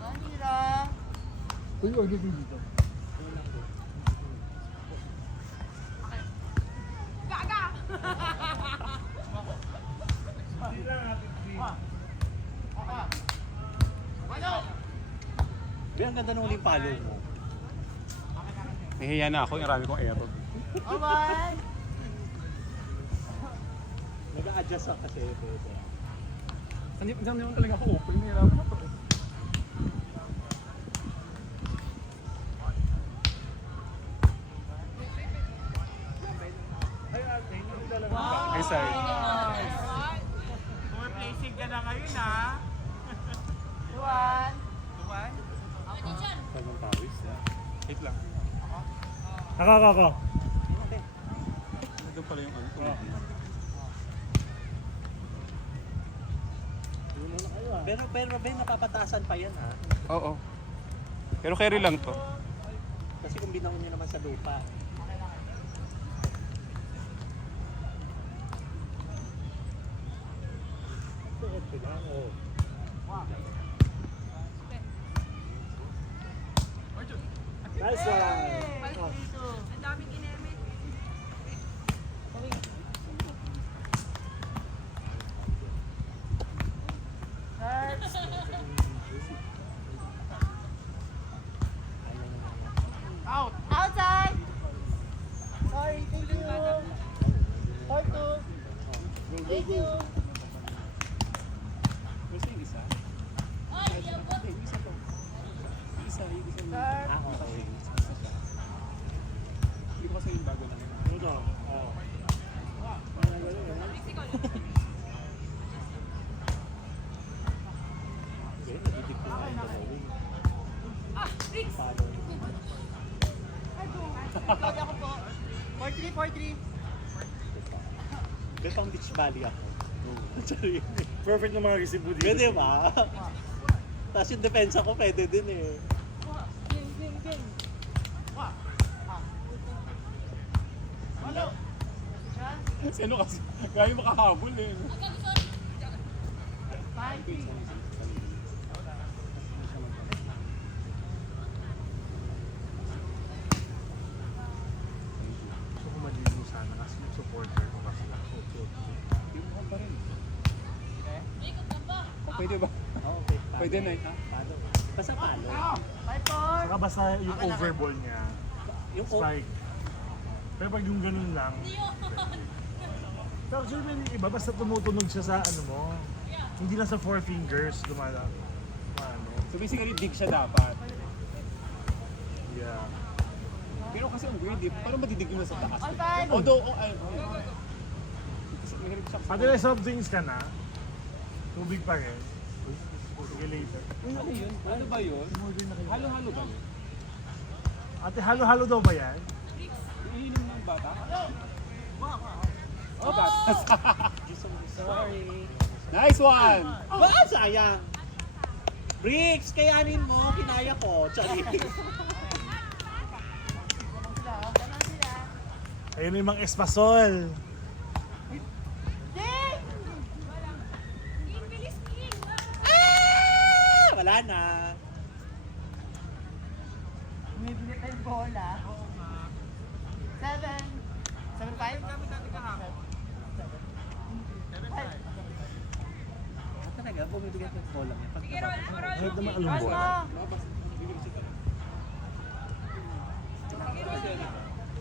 Manira. Uy, order din dito. Gaga! Be, ang ganda ng uling palo mo. Nahihiya na ako, yung marami kong aero. Oh my! Nag-a-adjust ako kasi. Hindi naman talaga ako open, nahirapan ako. Ay, sorry. Placing ka na ngayon ha. Juan. Juan? Tamang pawis. Wait lang. Ako. Ito pala yung ano. Pero Ben, napapatasan pa yan ha. Oo. Pero carry lang to. Kasi kung binangon nyo naman sa lupa. Ito lang, oh. Nice one! Ang daming inemit. Out! Outside! Sorry, thank you. Part 2. Thank you. Gusto yung isa? Isa to. Isa. Ah, okay. Hindi ko kasi yung bago na. Ito, oh. Okay, nadidig ko na ito. Palo. Lagi ako po. 4-3. May pang beach volley ako. Sorry. Perfect na mga resibo dito. Pwede ba? Tapos yung depensa ko pwede din eh. Game. Si ano kasi, kaya makahabol eh. 5-3. Gusto ko malino sana kasi yung supporter ko kasi. Yung mukhang pa rin. Oh, pwede ba? Oh, okay. Pwede na ha? Palo. Basta palo. 5-4. Saka basta yung overball niya, Yung strike. Pero pag yung ganun lang, pero actually may iba, basta tumutunog siya sa ano mo. Hindi lang sa 4 fingers, lumala. Ano. So basically, dig siya dapat. Yeah. Pero kasi ang weird eh, parang madidig mo sa taas. On five. Although, kasi mahilig siya. Pati na soft drinks ka na, tubig pa rin. Sige later. Ano yun? Ano ba yun? Halo-halo ba yun? Ate, halo-halo daw ba yan? Iinom ng bata? Oh, bata. Sorry. Nice one! Ba, sayang. Bricks, kayanin mo. Kinaya ko. Sorry. Ayun yung mga espasol. Wala na. Bumibili pa yung bola. 7. 7-5? Talaga, bumibigay ko ng bola. Kahit naman anong bola.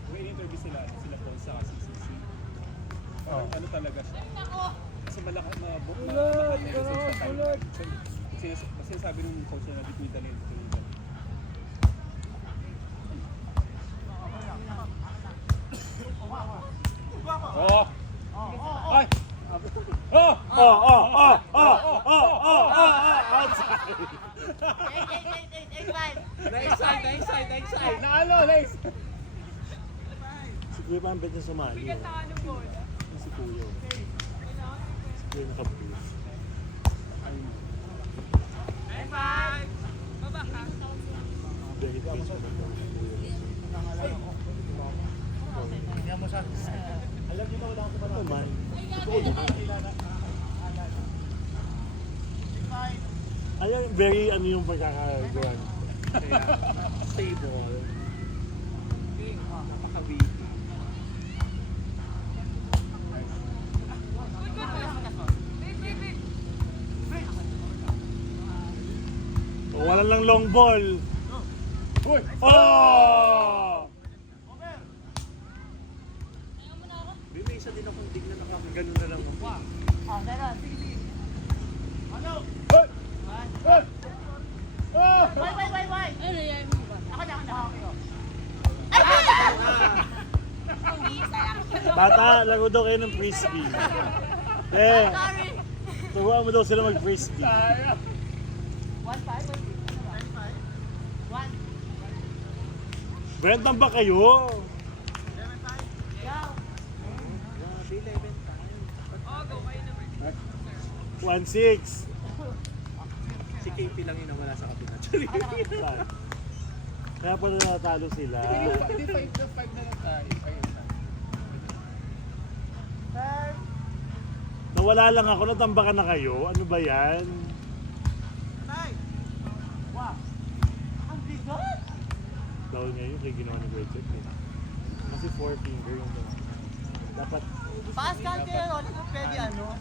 May interview sila Paul sa CCC. Ano talaga siya? Kasi malaki kasi sabi nung coach na di ko talento. Oh! Ay! Oh! Outside! 8-5. Next side. Naalo, Lex! Si Kuya pa ang bet na sumali. Si Kuya. Si Kuya naka-brief. 5. Dahil ka mo sa Alam niyo ba wala akong Ano man? Ayan, very ano yung pagkakagawa. Kaya, stable. Napaka-witty. O, wala lang long ball. Uy! Oh! Di, may isa din akong tignan na ganun na lang ako. Meron. Sige, sige. Ano? Uy! Uy! Oh! Why? Ano yan mo ba? Ako na. Bata, laro daw kayo ng frisbee. Eh, turuan mo daw sila mag-frisbee. Sayang! 1-5. Brentan ba kayo? Go. Grabe, 11 times. 1-6. Si KP lang yung nawala sa kabila. Actually. Kaya pala natalo sila. Hindi 5 na lang tayo. Ayun na. Third. Nawala lang ako, natambakan na kayo. Ano ba yan? Wow. Ang bigat. Bawal ngayon kay ginawa ni Bridget. Eh. Kasi 4 finger yung dapat, Pascal kayo, Rolly, kung pwede ano.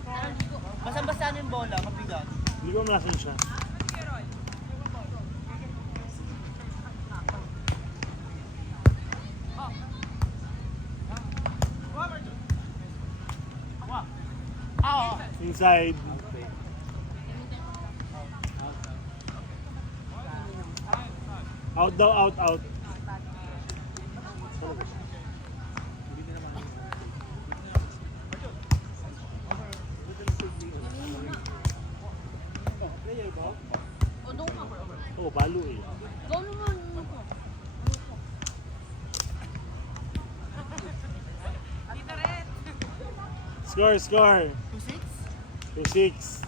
Basta-basta yung bola, mabigat. hindi ko nasan siya. Inside. Out daw, out. Hindi na naman. Player ba? O, doon ka. Oh, balo eh. Go naman. Ano ko? Score. 2-6? 2-6.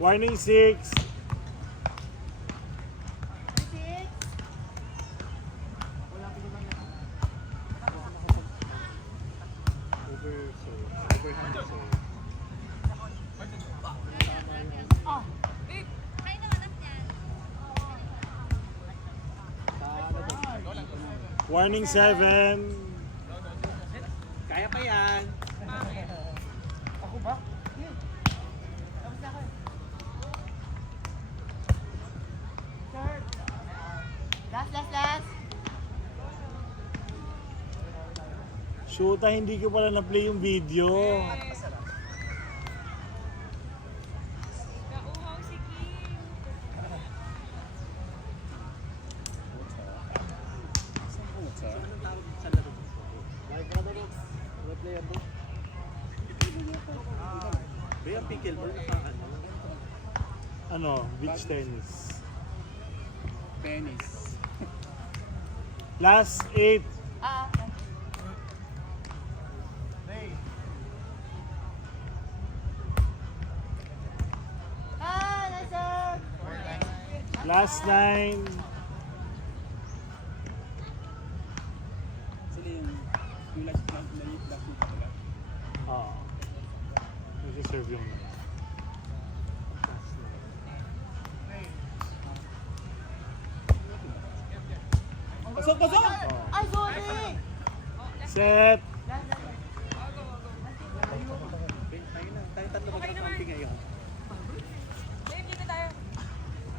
Warning 6. Overhand so. Warning 7. Kaya pa yan. Ako ba? Tapos na ako. Third. Last. Shoota, hindi ko pala na-play yung video. Nauhaw si Kim. Anong tawag sa laro? Player mo? Ba yung pickleball na ano? Ano, beach tennis. Penis. Last 8. Nice one. Last 9. Sila yung last na pala. Oo. Nag-serve yung... Pasok! Oo. Ay, sorry! Set.